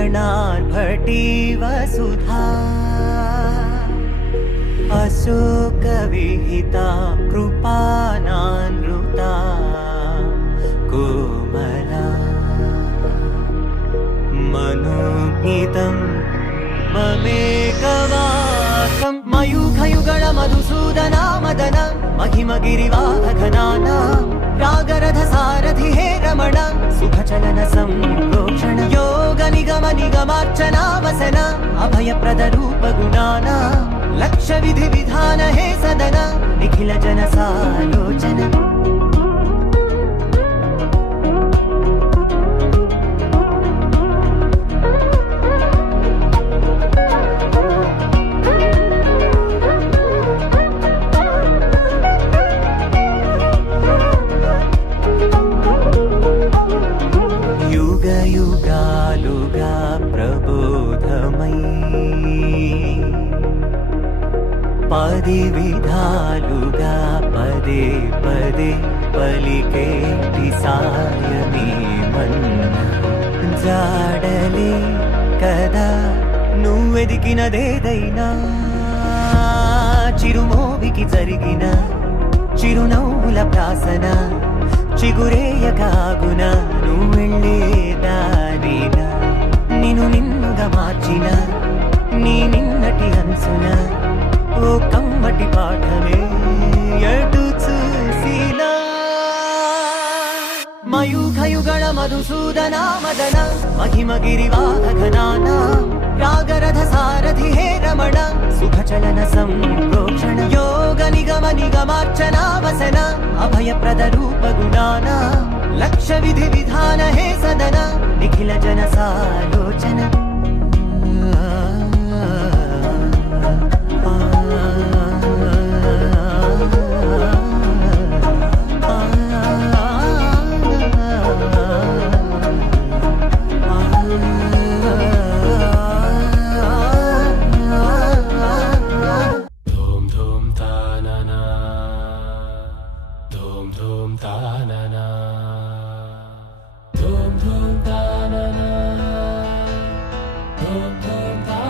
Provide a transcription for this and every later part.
चरणार्भटी वसुधा अशोकविहिता कृपानानृता कोमला मनोगीतं ममेकवाकं मयूखयुगळ मधुसूदना मदन महिमगिरिवाहघनाना रागरथसारथि हे रमण सुखचलन सम्प्रोक्षण योग निगम निगमार्चना वसन अभयप्रद रूप गुणाना लक्ष्य विधि विधान हे सदन निखिल जन सालोचन युगालुगा प्रबोधमयी पदि विधालुगा पदे पदे पलिकेटि सायमे मन्न जाडले कदा నువ్వెదికినదేదైనా చిరుమోవికి జరిగిన చిరునవ్వుల ప్రాసన చిగురేయకాగున నువ్వెళ్ళేదానినా నిన్ను నిన్నుగా మార్చిన నీ నిన్నటి హంసున ఓ కమ్మటి పాఠమే ఎటు చూసినా మయూఖయుగళ మధుసూదనా మదన महिमगिरिवाहघनाना रागरथसारथि हे रमण सुखचलन सम्प्रोक्षण योग निगम निगमार्चना वसन अभयप्रद रूप गुणाना लक्ष्य विधि विधान हे सदन निखिल जन सालोचन Dum dum da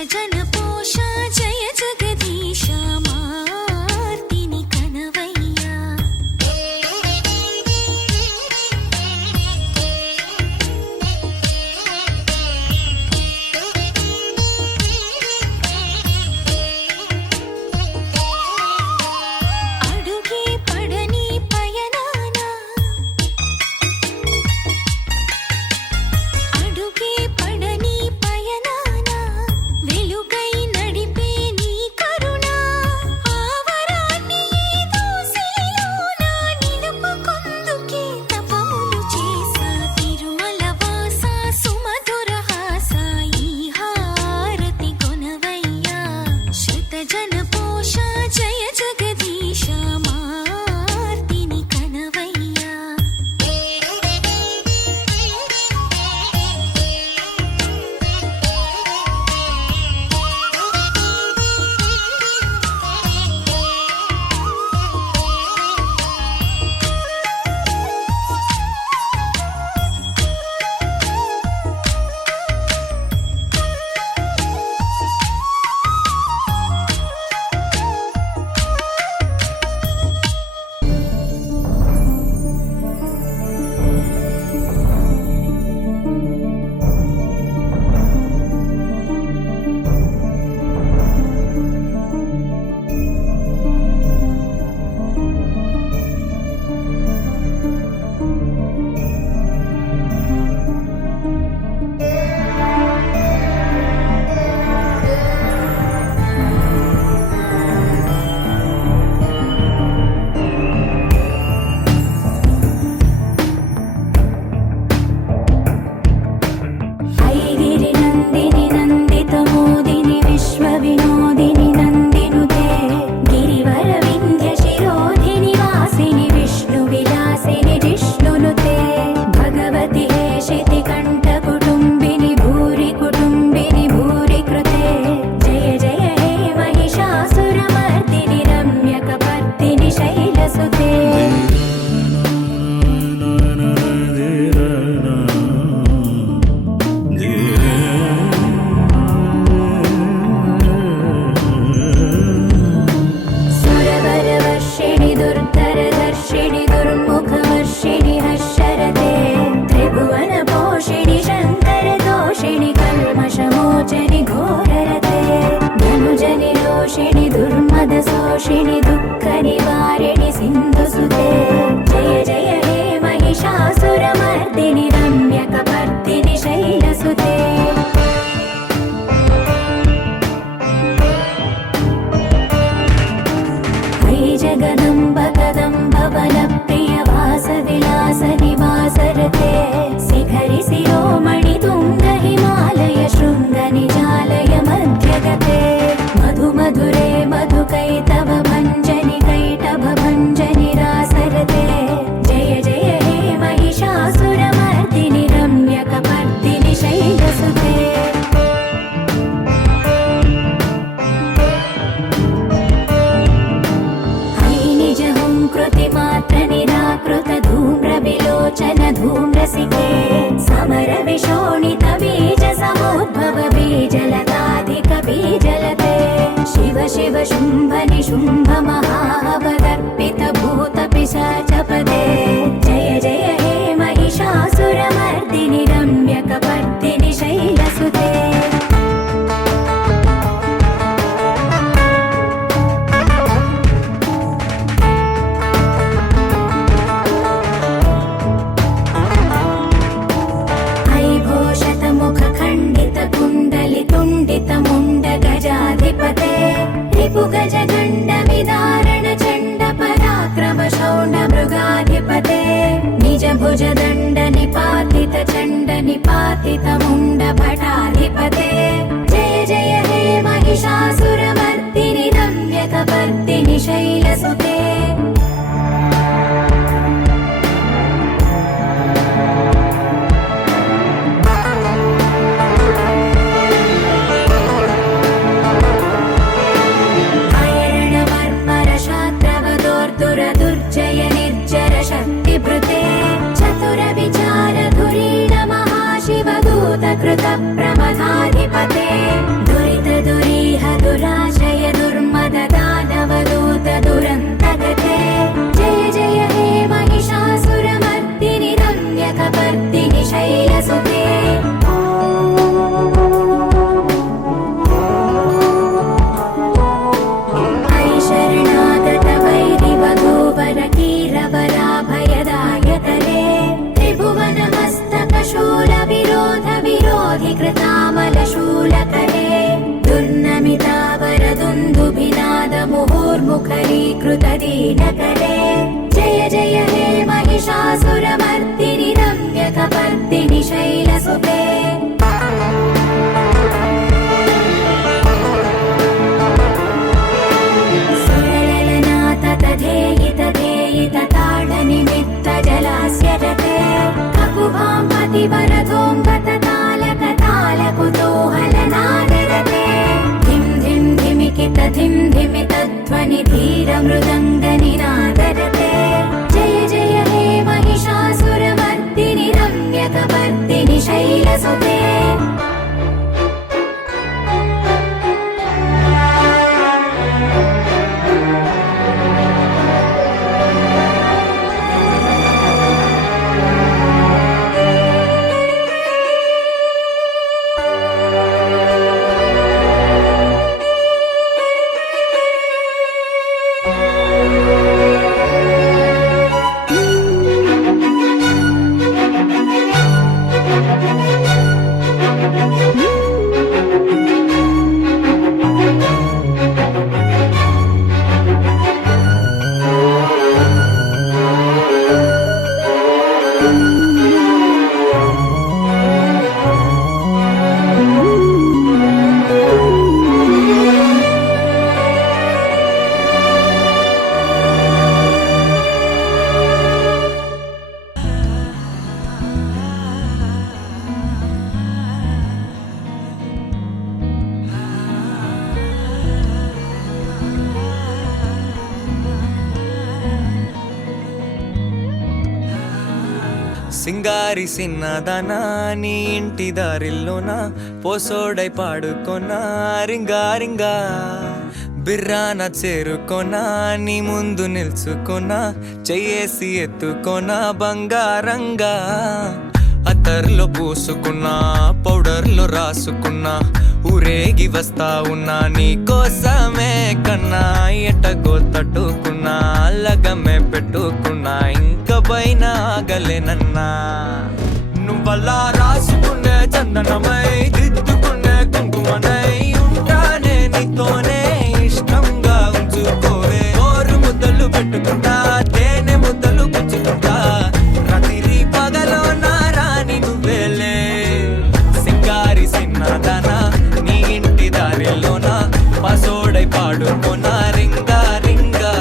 श्रुतजनपोषा जय जगदीश मार्तिनि कणवय्या अडुगे पडनी पयनाना अडुगे पडनी पयनाना వెలుగై నడిపే నీ కరుణ ఆవరాన్ని ఏదో శిలలోన నిలుపుకొందుకే తపములు చేసా తిరుమల వాస సుమధుర హాస ఈ హారతి కొనవయ్యా శ్రుతజన పోష జయ జగదీశ మార్తిని కణవయ్యా ఐగిరి నందిని నందిత మోదిని విశ్వ వినోదిని నందినుతే గిరివర వింధ్య శిరోధిని వాసిని విష్ణు విలాసిని జిష్ణునుతే భగవతి హేషితి కంఠ కుటుంబిని భూరి కుటుంబిని భూరి కృతే జయ జయ హే మహిషాసురమర్దిని రమ్యకపర్దిని శైలసుతే सुरवरवर्षिणि दुर्धरधर्षिणि दुर्मुखवर्षिणि हर्षरते त्रिभुवनपोषिणि शङ्करदोषिणि कल्मषमोचनि घोररते धनुजनिरोषिणि दुर्मदशोषिणि दुःखनिवारिणि सिन्धुसुते जय जय हे महिषासुरमर्दिनि रम्यकपर्दिनि शैलसुते है जगदम्ब कदम्ब वनप्रिय वास विलास निवासरते शिखरि शिरोमणि तुङ्ग हिमालय शृङ्ग निजालय मध्यगते मधु मधुरे मधुकैतव भञ्जनि कैटभ भञ्जनि रासरते जय जय हे महिषासुरमर्दिनि रम्यकपर्दिनि शैलसुते कृतिमात्र निराकृत धूम्र विलोचन धूम्रसिके समर विशोणित बीज समुद्भव बीजलताधिक बीजलते शिव शिव शुम्भ निशुम्भ महावदर्पित भूत पिशाचपदे जय जय हे महिषासुरमर्दिनि रम्यकपर्दिनि शैलसुते गजाधिपते रिपुगज गण्ड विदारण चण्ड पराक्रम शौण्ड मृगाधिपते निज भुज दण्ड निपातित चण्ड निपातित मुण्ड भटाधिपते जय जय हे महिषासुरमर्दिनि रम्यकपर्दिनि शैलसुते दुर्जय निर्जर शक्तिभृते चतुर विचार धुरीण महाशिवदूत कृत प्रमथाधिपते दुरित मुखरीकृतदीनकरे जय जय हे महिषासुरमर्दिनि रम्यकपर्दिनि शैलसुते सुरललनाथ तथेयि तथेयि तताडनिमित्तजलास्य जते ककुभां पतिवरथोऽङ्गततालकतालकुतूहलनादरते धिं धिं धिमिकित धिं धिमितध्वनि धीरमृदङ्गनिनादरते जय जय हे महिषासुरमर्दिनि रम्यकपर्दिनि शैलसुते సింగారి సిన్నదనా నీ ఇంటి దారిల్లోన పోసోడై పాడుకొనా రింగా రింగా బిర్రాన చేరుకొనా నీ ముందు నిల్చుకొనా చెయ్యేసి ఎత్తుకొనా బంగారంగా అత్తర్లో పూసుకున్నా పౌడర్లో రాసుకున్నా ఊరేగి వస్తా ఉన్నా నీ కోసమే కన్నా ఎటగో తట్టుకున్నా లగమే పెట్టుకున్నా ఇంక పైన ఆగలేనన్నా నువ్వలా రాసుకునే చందనమై దిద్దుకునే కుంకుమనై ఉంటానే నీతోనే ఇష్టంగా ఉంచుకోవే ఓరు ముద్దలు పెట్టుకుంటా తేనె ముద్దలు పుచ్చుకుంటా రాత్రి పగలో నా రాణి నువ్వేలే సింగారి సిన్నదనా నీ ఇంటి దారిలోన పసోడై పాడుకోనా రింగా రింగా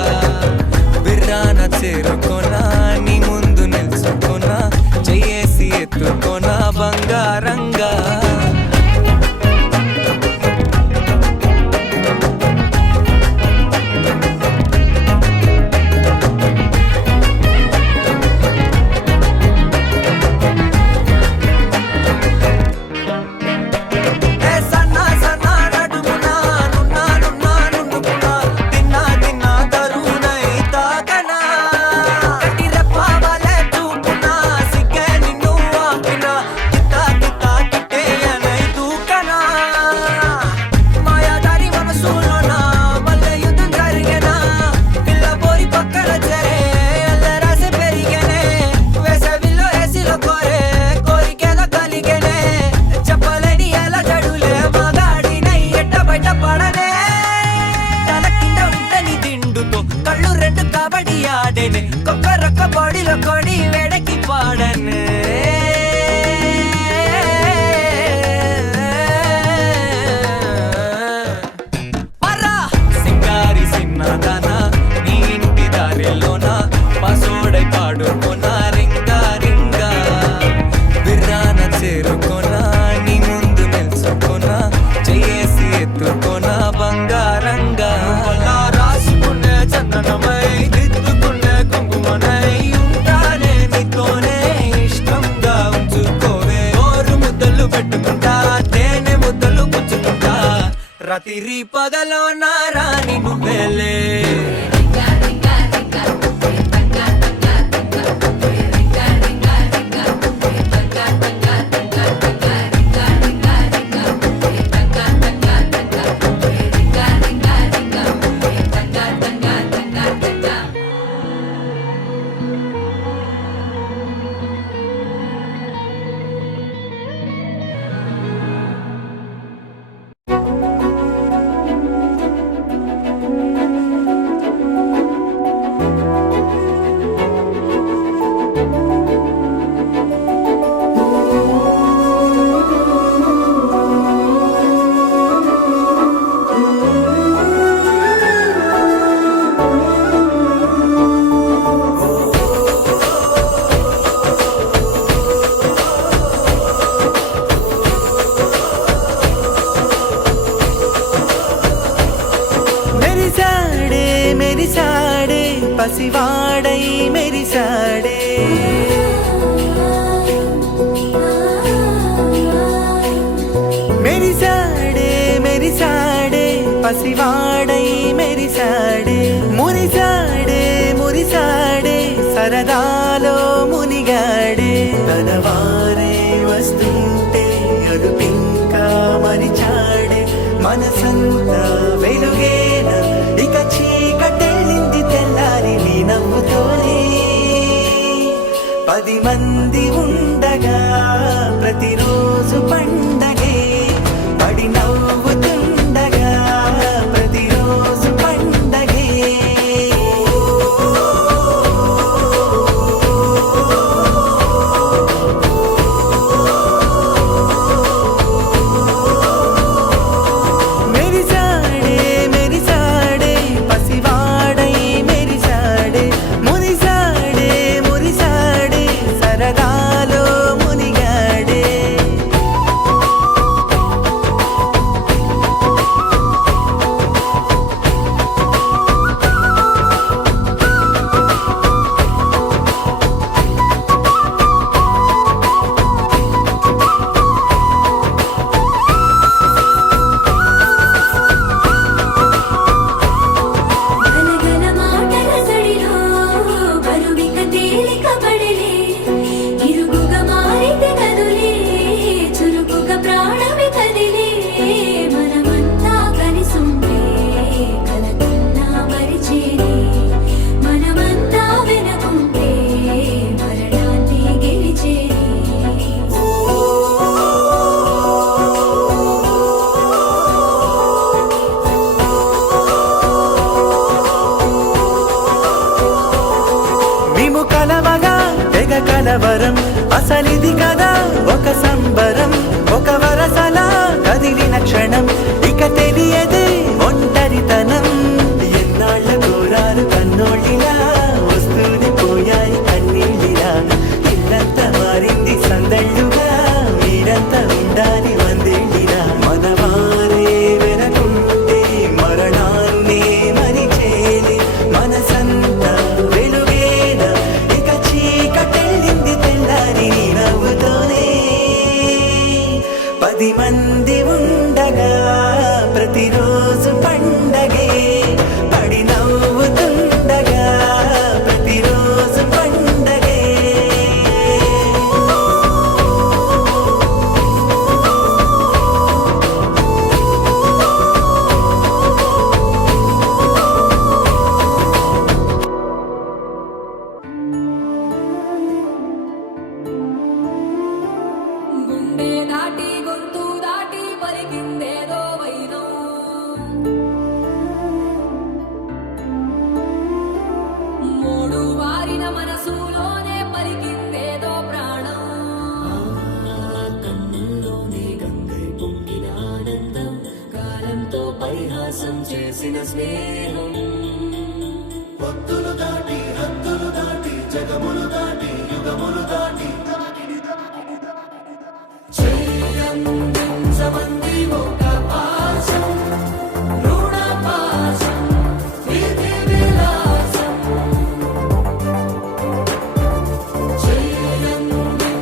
బిర్రాన చేరుకోనా నీ ముందు నిల్చుకోనా చెయ్యేసి ఎత్తుకోనా బంగారంగా కళ్ళు రెండు కబడ్డీ ఆడేనే కొక్కరొక్క బాడీలో కొడి వేడకి పాడనే సింగారి సిన్నదనా నీ ఇంటి దారిలోన పసోడై పాడుకోనా రింగా రింగా బిర్రాన చేరుకోనా నీ ముందు నిల్చుకోనా చెయ్యేసి ఎత్తుకోనా బంగారంగా రాసుకునే చందనమై దిద్దుకునే కుంకుమనై ఉంటానే నీతోనే ఇష్టంగా ఉంచుకోవే ఓరు ముద్దలు పెట్టుకుంటా తేనె ముద్దలు పుచ్చుకుంటా రాత్రి పగలో నా రాణి నువ్వేలే పసివాడై మెరిసాడే. మెరిసాడే మెరిసాడే పసివాడై మెరిసాడే. మురిసాడే మురిసాడే సరదాలో మునిగాడే. తన వారే వస్తుంటే అదుపింకా మరిచాడే. మనసంతా వెలుగేన ఇక చీకటెళ్ళింది తెల్లారి నీ నవ్వుతోనే. 10 మంది ఉండగా ప్రతిరోజు పండగే. పడి నవ్వుతుండగా ప్రతిరోజు పండగే. మెరిసాడే మెరిసాడే పసివాడై మెరిసాడే. మురిసాడే మురిసాడే సరదాలో మునిగాడే. గలగల మాటల సడిలో బరువిక తేలిక పడలే. ఇరుగుగా మారితే కదులే చురుకుగా ప్రాణమి కదిలే. మనమంతా కలిసుంటే కలకన్నా మరిచేనే. మనమంతా వెనకుంటే మరణాన్ని గెలిచేనే. మేము కలవగా తెగ కలవరం. అసలిది కదా ఒక సంబరం. ఒక వరసలా కదిలిన క్షణం ఇక తెలియదే ఒంటరితనం. ఎన్నాళ్ళ కోరారు కన్నోళ్ళిలా వస్తూనే పోయాయి కన్నీళ్ళిలా. ఇల్లంతా మారింది సందళ్ళుగా మీరంతా ఉండాలి వందేళ్ళిలా. మనవారే వెనకుంటే మరణాన్నే మరిచేలే. మనసంతా వెలుగేన ఇక చీకటెళ్ళింది తెల్లారి నీ నవ్వుతోనే. 10 మంది ఉండగా ప్రతిరోజు పండగే. పడి నవ్వుతుండగా ప్రతిరోజు పండగే. గుండె దాటి గొంతు దాటి పలికిందేదో వైనం. మూడు వారిన మనసులోనే పలికిందేదో ప్రాణం. కన్నుల్లోనే గంగై పొంగిన ఆనందం. కాలంతో పరిహాసం చేసిన స్నేహం. భక్తులు దాటి హద్దులు దాటి జగములు దాటి యుగములు దాటి చెయ్యందించమంది ఒక పాశం. రుణ పాశం విధి విలాసం. చెయ్యందించమంది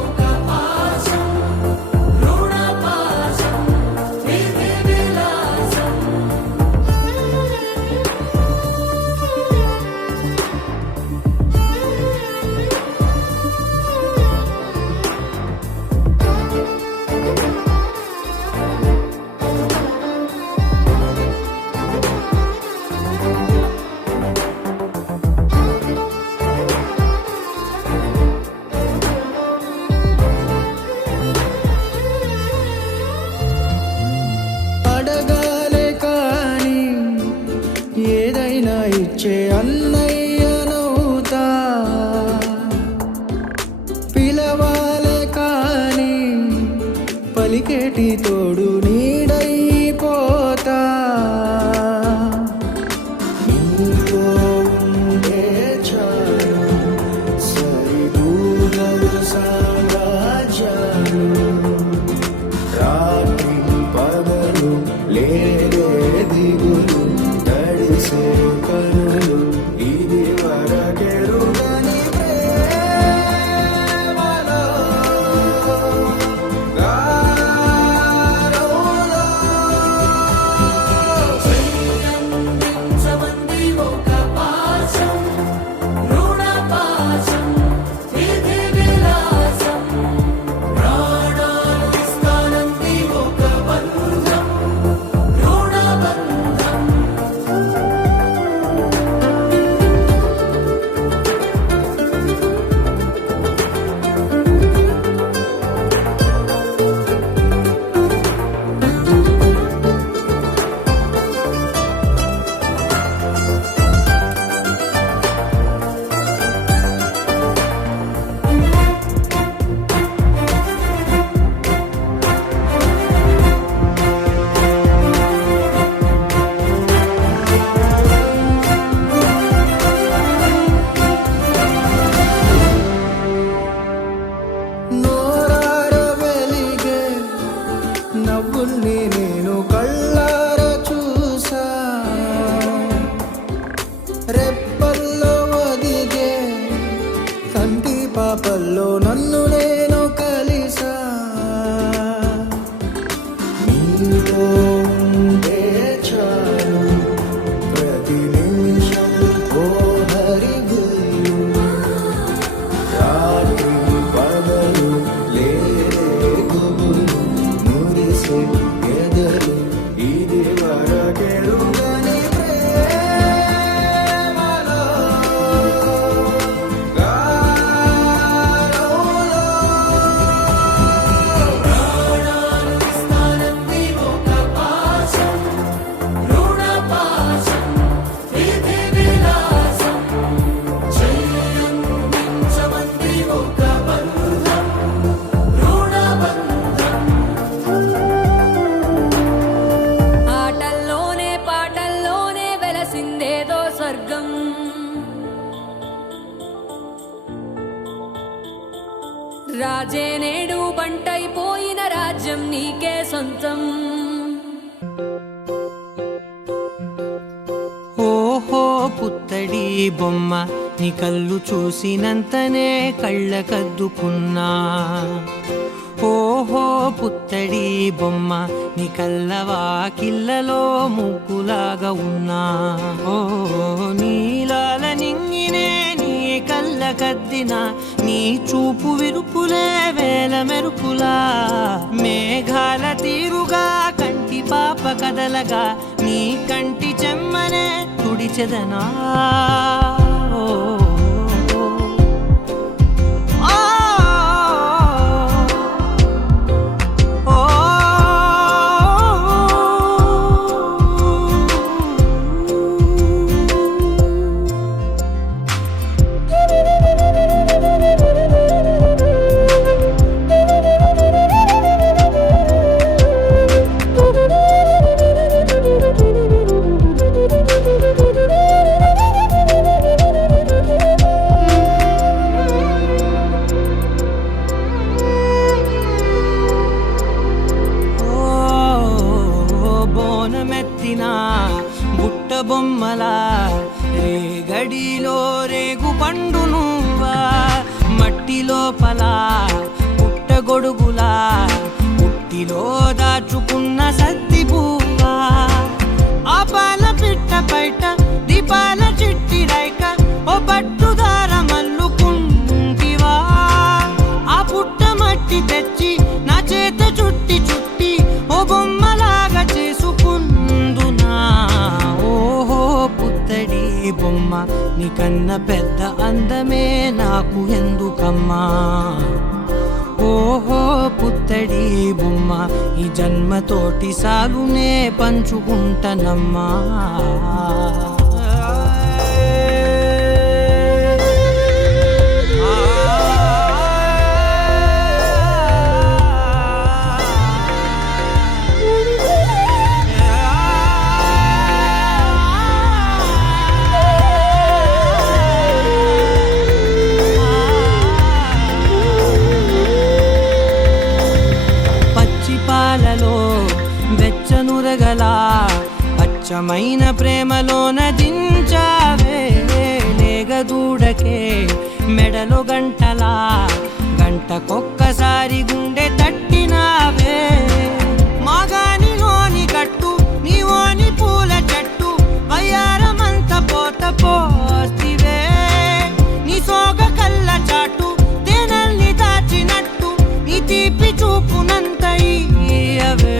ఒక పాశం. రుణ పాశం విధి విలాసం. అడగాలే కాని ఏదైనా ఇచ్చే అన్నయ్యనవుతా. పిలవాలే కాని పలికేటి తోడు నీడైపోతా. నీలో ఉండే చాలు సరిదూగవు సామ్రాజ్యాలు. రాత్రి పగలు లేదే దిగులు తడిసే కనులు పంటైపోయిన రాజ్యం నీకే సొంతం. ఓహో పుత్తడి బొమ్మ నీ కళ్ళు చూసినంతనే కళ్ళకద్దుకున్నా. ఓహో పుత్తడి బొమ్మ నీ కళ్ళవాకిళ్ళలో ముగ్గులాగా ఉన్నా. ఓ నీలాల నింగినే నీ కళ్ళకద్దిన నీ చూపు విరుపులే వేల మెరుపులా. మేఘాల తీరుగా కంటి పాప కదలగా నీ కంటి చెమ్మనే తుడిచెదనా. బుట్ట బొమ్మలా రేగడిలో రేగు పండు నువ్వా. మట్టి లోపల పుట్టగొడుగులా పుట్టిలో దాచుకున్న సత్తి పువ్వా. ఆ పాల పిట్ట బయట దీపాల చిట్టి రైక ఓ పట్టుదార మల్లుకుంటివా. ఆ పుట్ట మట్టి తెచ్చి నా చేత చుట్టి చుట్టి ఓ బొమ్మలాగా చేసుకుందునా. ఓహో పుత్తడి బొమ్మ నీకన్నా పెద్ద అందమే నాకు ఎందుకమ్మా. ఓహో పుత్తడి బొమ్మ ఈ జన్మతోటి సాగునే పంచుకుంటనమ్మా. పాలలో వెచ్చనురగలా అచ్చమైన ప్రేమలోన దించావే. లేగదూడకే మెడలో గంటలా గంటకొక్కసారి గుండె తట్టినావే. మాగానిలోని గట్టు నీవోని పూల చెట్టు వయ్యారమంత పోత పోస్తివే. నీ సోగ కళ్ళ చాటు తేనల్ని దాచినట్టు నీ తీపి చూపునంత ఇయ్యవే.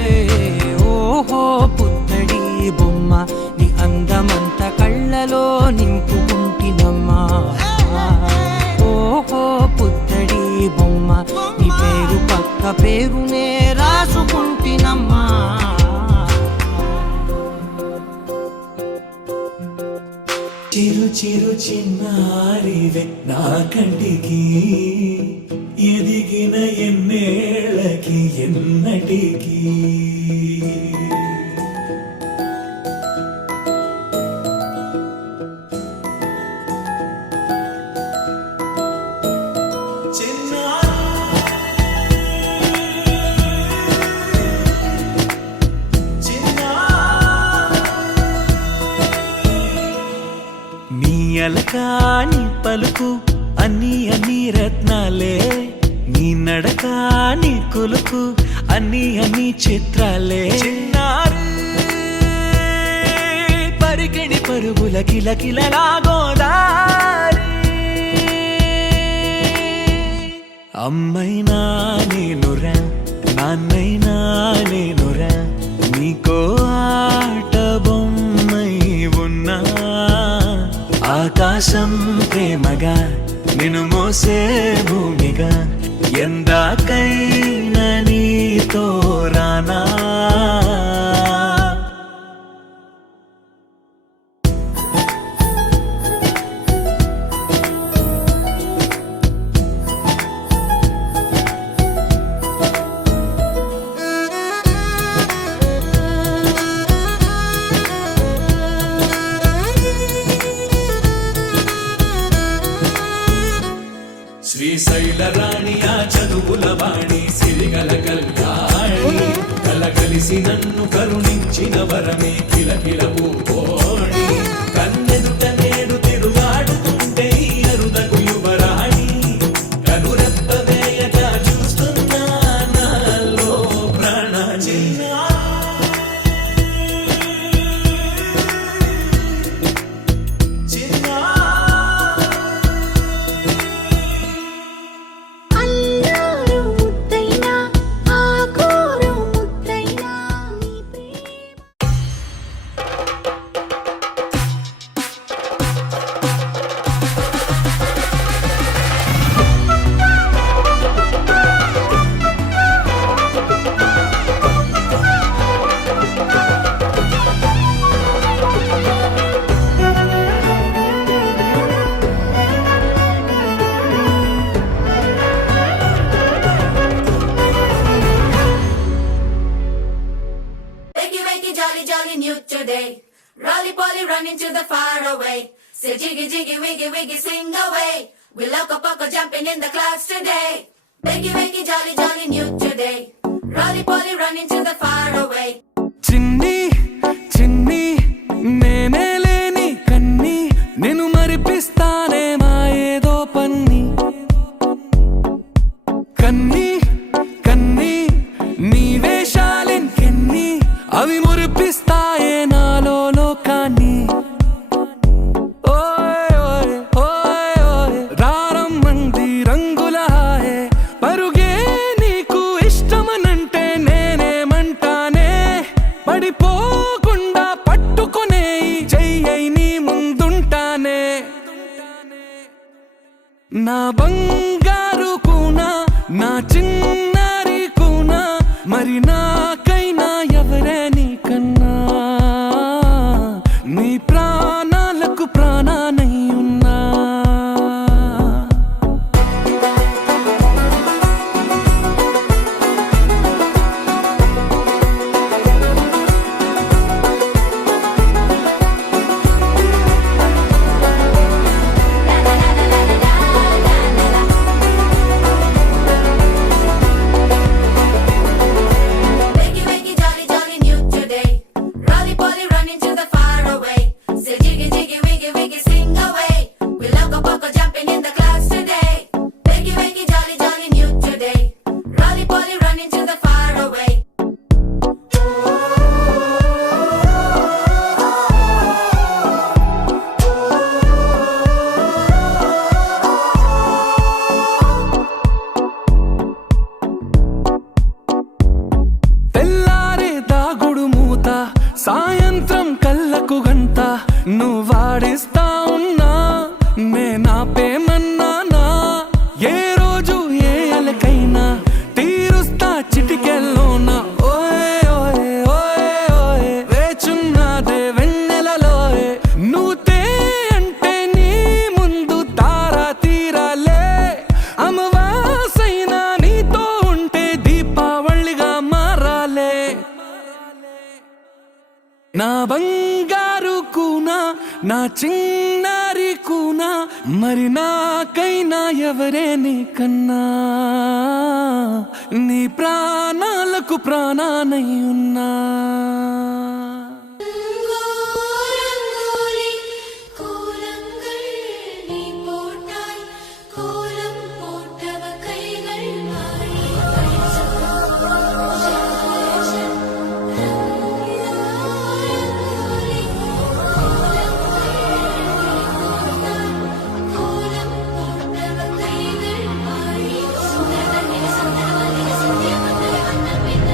ఓహో పుత్తడి బొమ్మ నీ అందమంత కళ్ళలో నింపుకుంటినమ్మా. ఓహో పుత్తడి బొమ్మ నీ పేరు పక్క పేరునే రాసుకుంటినమ్మా. చిరు చిరు చిన్నారివే నా కంటికి ఎదిగిన ఎన్నేళ్ళకి ఎన్నటికి. నీ అలకా నీ పలుకు అన్ని అన్ని రత్నాలే. నీ నడక నీ కులుకు అన్ని అన్ని చిత్రాలే. చిన్నారు పరికిణి పరుగుల కిలకిలలా గోదారి. అమ్మైనా నేనురా నాన్నైనా నేనురా నీకో ఆట బొమ్మై ఉన్నా. ఆకాశం ప్రేమగా నిన్ను మోసే భూమిగా ఎందాకైనా నీతో రానా. శ్రీశైల రాణి ఆ చదువుల వాణి కలిసి నన్ను కరుణించిన వరమే కిలకిల పూకోడి కన్నెదుట నేడు తిరుగాడుతుంటే ఈ అరుదకు యువరాణి కనురెప్ప వేయగా చూస్తున్నా నాలో ప్రాణ అల్లారు ముద్దైనా ఆకూరు ముద్దైనా నీ ప్రేమ Wakey, wakey, jolly, jolly, new today. Rolly poly, running to the far away. Say jiggy, jiggy, wiggy, wiggy, sing away. We loco poco jumping in the clouds today. Wakey, wakey, jolly, jolly, new today. Rolly poly, running to the far away. చిన్ని చిన్ని నేనే లేని కన్ని నేను మరిపిస్తానే మా ఏదో పన్ని కన్ని కన్ని నీ వేషాలెన్కెన్ని అవి మురిపిస్తాయే నాలో లోకాన్ని ఓయ్ ఓయ్ ఓయ్ ఓయ్ రారమ్మంది రంగుల హాయే పరుగే నీకు ఇష్టమనంటే నేనేమంటానే పడిపోకుండా పట్టుకునే చెయ్యై నీ ముందుంటానే నా బంగారు కూనా నా చిన్నారి కూనా మరి నాకైనా ఎవరే నీకన్నా నీ ప్రాణాలకు ప్రాణానై ఉన్నా Wakey, wakey, jolly, jolly, new today. Rolly poly, running to the far away. Say jiggy, jiggy, wiggy, wiggy, sing away. We loco poco jumping in the clouds today. Wakey, wakey, jolly, jolly, new today. Rolly poly, running to the far away. తెల్లారే దాగుడు మూత సాయంత్రం కళ్ళకు గంట నువ్వాడిస్తా ఉన్నా నేనాపేమన్నానా ఏ రోజు ఏ అలకైనా తీరుస్తా చిటికెల్లోనా ఓయ్ ఓయ్ ఓయ్ ఓయ్ వేచున్నదే వెన్నెలలోయే నువ్వుతే అంటే నీ ముందు తారా తీరాలే అమవాసైనా నీతో ఉంటే దీపావళిగా మారాలే నా బంగారు కూనా నా చిన్నారి కూనా మరి నాకైనా ఎవరే నీకన్నా నీ ప్రాణాలకు ప్రాణానై ఉన్నా கோலங்கோலி கோலங்கள் நீ போட்டாய் கோலம் போட்டவ கைகள் மாறி கோலம் போட்டவ கைகள் மாறி சுந்தரவல்லிக சுந்தரவல்லிக சுந்திய மந்தர வந்த பின்ன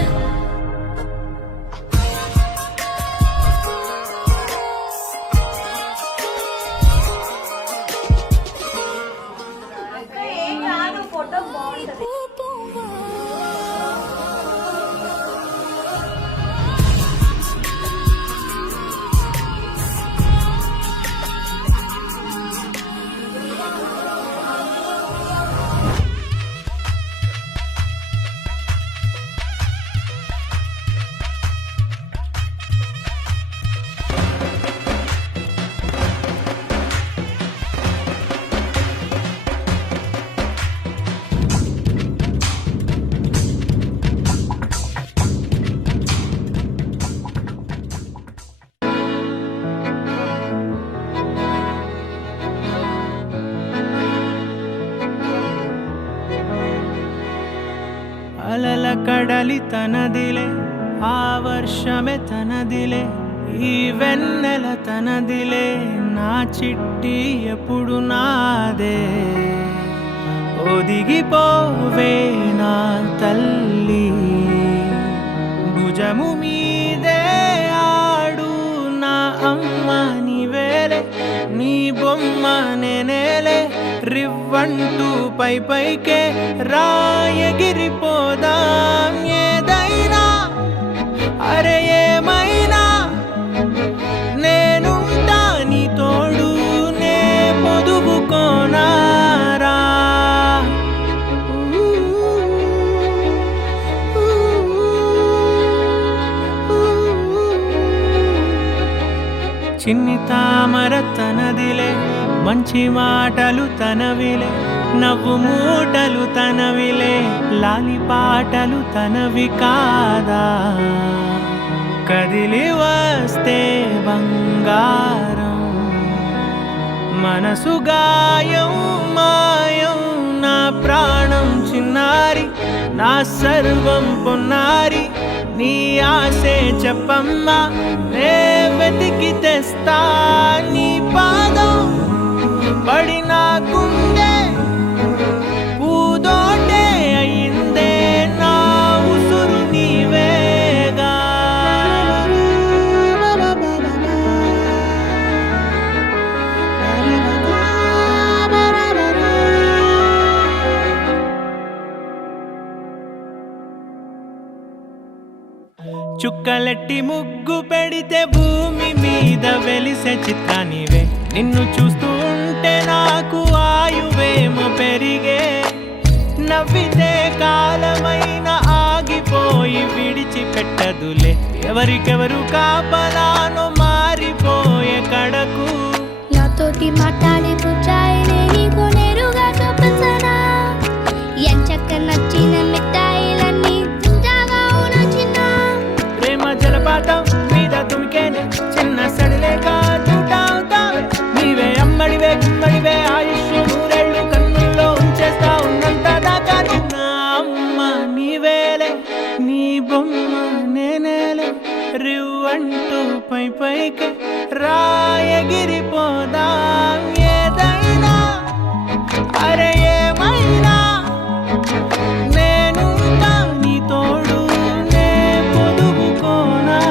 కడలి తనదిలే ఆ వర్షమే తనదిలే ఈ వెన్నెల తనదిలే నా చిట్టి ఎప్పుడు నాదే ఒదిగిపోవే నా తల్లి భుజము మీదే ఆడు నా అమ్మ నీవేలే నీ బొమ్మ నేనేలే రివ్వంటూ పైకే రాయగిరిపోదాం ఏదైనా అరే ఏమైనా నేనుంటా నీ తోడు నే పొదుపుకోనారా చిన్ని తామర తనదిలే మంచి మాటలు తనవిలే నవ్వు మూటలు తనవిలే లాలి పాటలు తనవి కాదా కదిలి వస్తే బంగారం మనసు గాయం మాయం నా ప్రాణం చిన్నారి నా సర్వం పొన్నారి నీ ఆశే చెప్పమ్మా నే వెతికి తెస్తా నీ పాదం పడి నా గుండె పూదోటే అయిందే నా ఉసురు నీవేగా చుక్కలెట్టి ముగ్గు పెడితే భూమి మీద వెలిసే చిత్రానివే నిన్ను చూస్తూ ఉంటే నాకు ఆయువేమో పెరిగే నవ్వితే కాలమైన ఆగిపోయి విడిచిపెట్టదులే ఎవరికెవరు కాపలానో మారిపోయే కడకు నాతోటి మాట్లాడే పుచ్చాయినే నీకు నేరుగా చూపించనా ఎంచక్క నచ్చిన మిఠాయిలన్నీ తింటాగా నచ్చిన ప్రేమ జలపాతం మీద తుమికేనే చిన్న సడిలేక చూటావుతావే నీవే అమ్మడివే గుమ్మడివే ఆయుష్ నూరేళ్ళు కన్నుల్లో ఉంచేస్తా ఉన్నంత దాకా నా అమ్మ నీవేలే నీ బొమ్మ నేనేలే రివ్వంటూ పైకి రాయగిరిపోదాం ఏదైనా అరే ఏమైనా నేనుంటా నీ తోడు నే పొదుపుకోనారా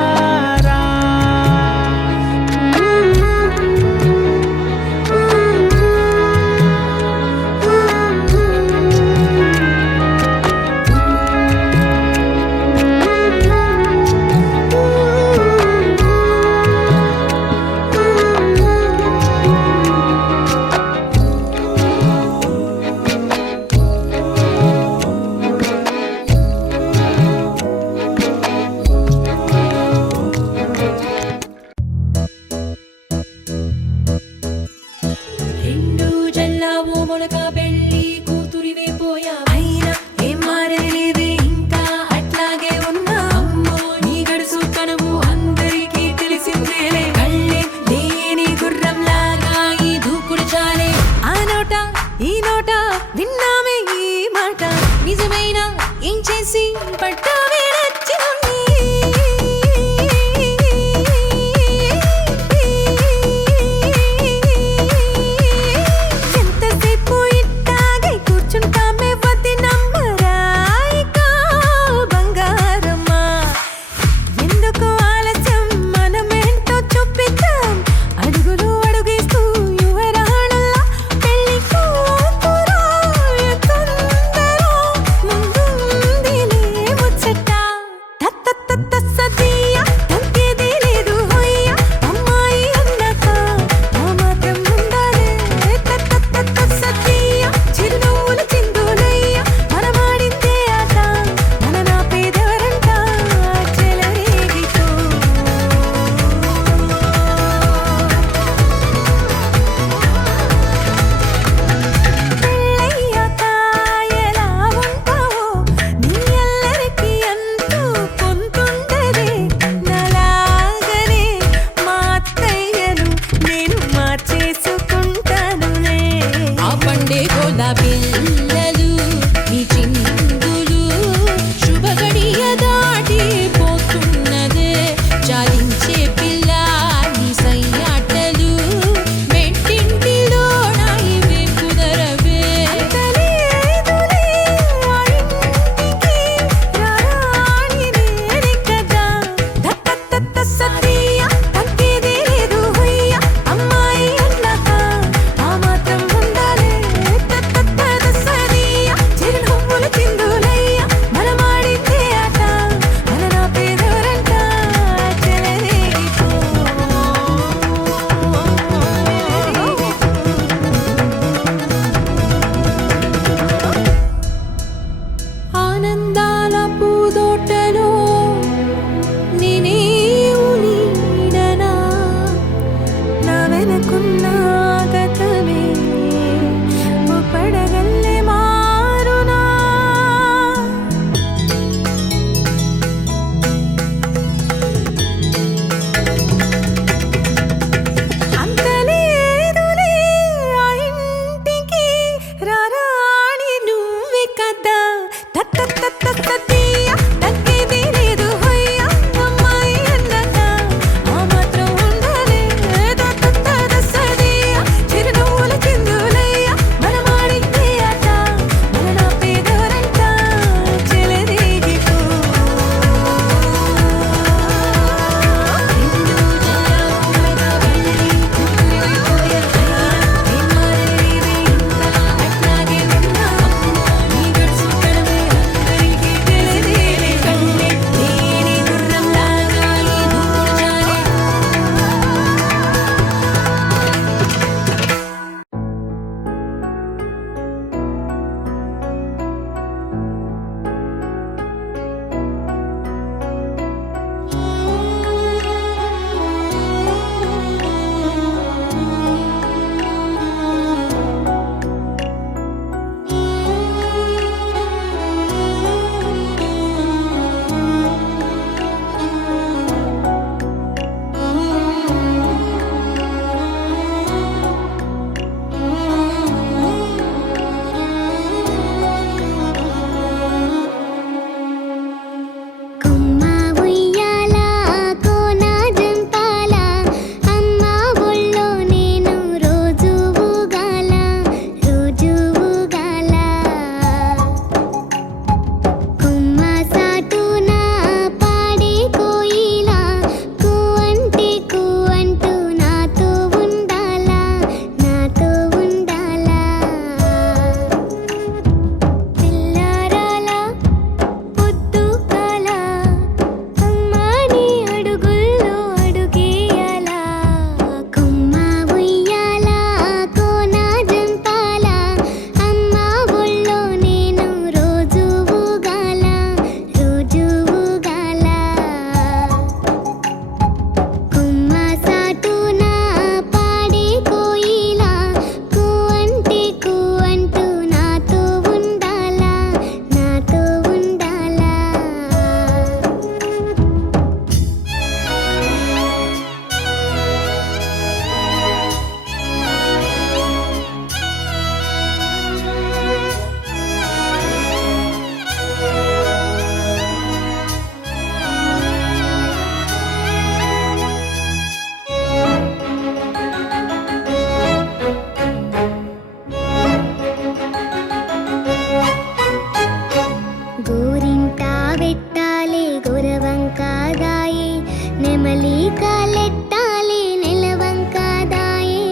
కదలికలెట్టాలి నెలవంకదాయే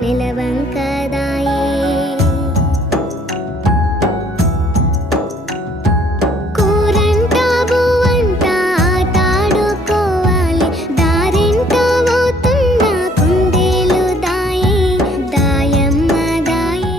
నెలవంకదాయే కూరంట బువ్వంట ఆటాడుకోవాలి దారింట పోతున్న కుందేలు దాయే దాయమ్మ దాయే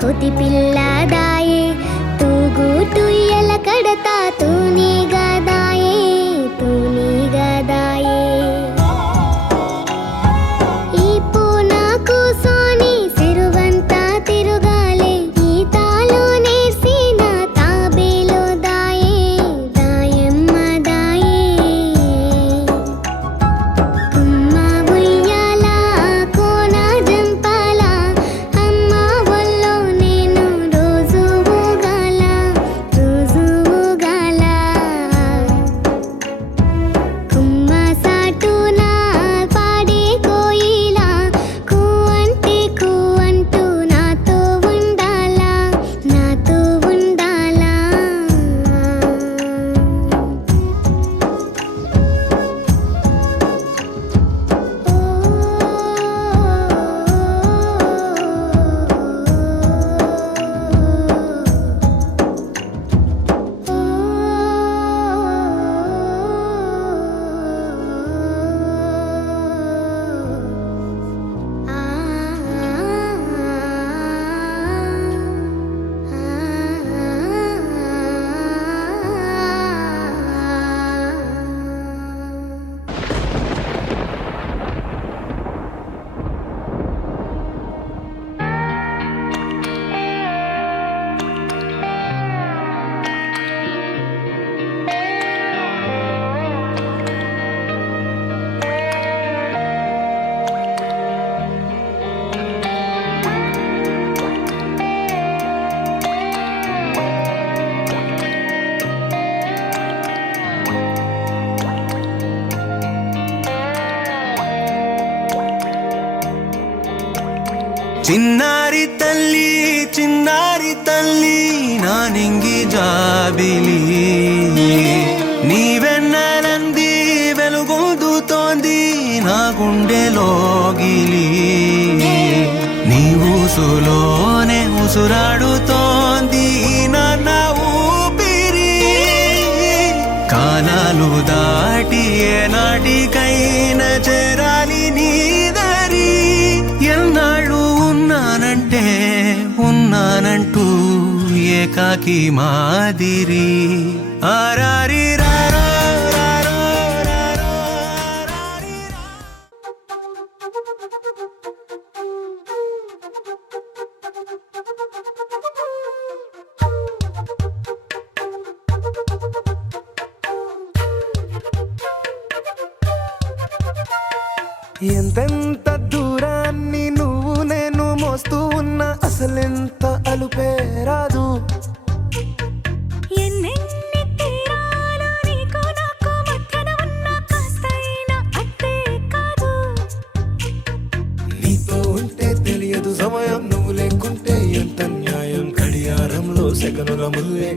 కోతి పిల్లదాయే తూగు టుయ్యల కడతా తూని గదాయే తూని గదాయే ఈ పూనా కూసోని సిరువంతా తిరుగాలే ఈ తాలో నేర్సిన తాబేలో దాయే దాయమ్మ దాయే కుమ్మ ఉయ్యాల కోన జంపాల అమ్మ ఒళ్ళో నేను రోజు ఊగాల కుమ్మ సాటున పాడే కోయిలా కూ అంటే కూ అంటూ నాతో ఉండాలా నాతో ఉండాలా చిన్నారి తల్లి నా నింగి జాబిలి నీవెన్నెలంది వెలుగొందుతోంది నా గుండెలోగిలి నీ ఊసులోనే ఉసురాడుతోంది నా ఊపిరి కాలాలు దాటి ఏనాటికైనా చేరాలి నీ దరి ఎన్నాళ్ళు ఉన్నానంటూ ఏకాకి మాదిరి ఆరారి రారో రారో రారో రారి రా. ఎంతెంత దూరాన్ని నువ్వు నేను మోస్తూ ఉన్నా అసలెంత అలుపే రాదు ఎన్నెన్ని తీరాలు నీకు నాకు మధ్యన ఉన్న కాస్తైనా అట్టే కాదు నీతో ఉంటే తెలియదు సమయం నువ్వు లేకుంటే ఎంత న్యాయం గడియారంలో సెకనుల ముల్లే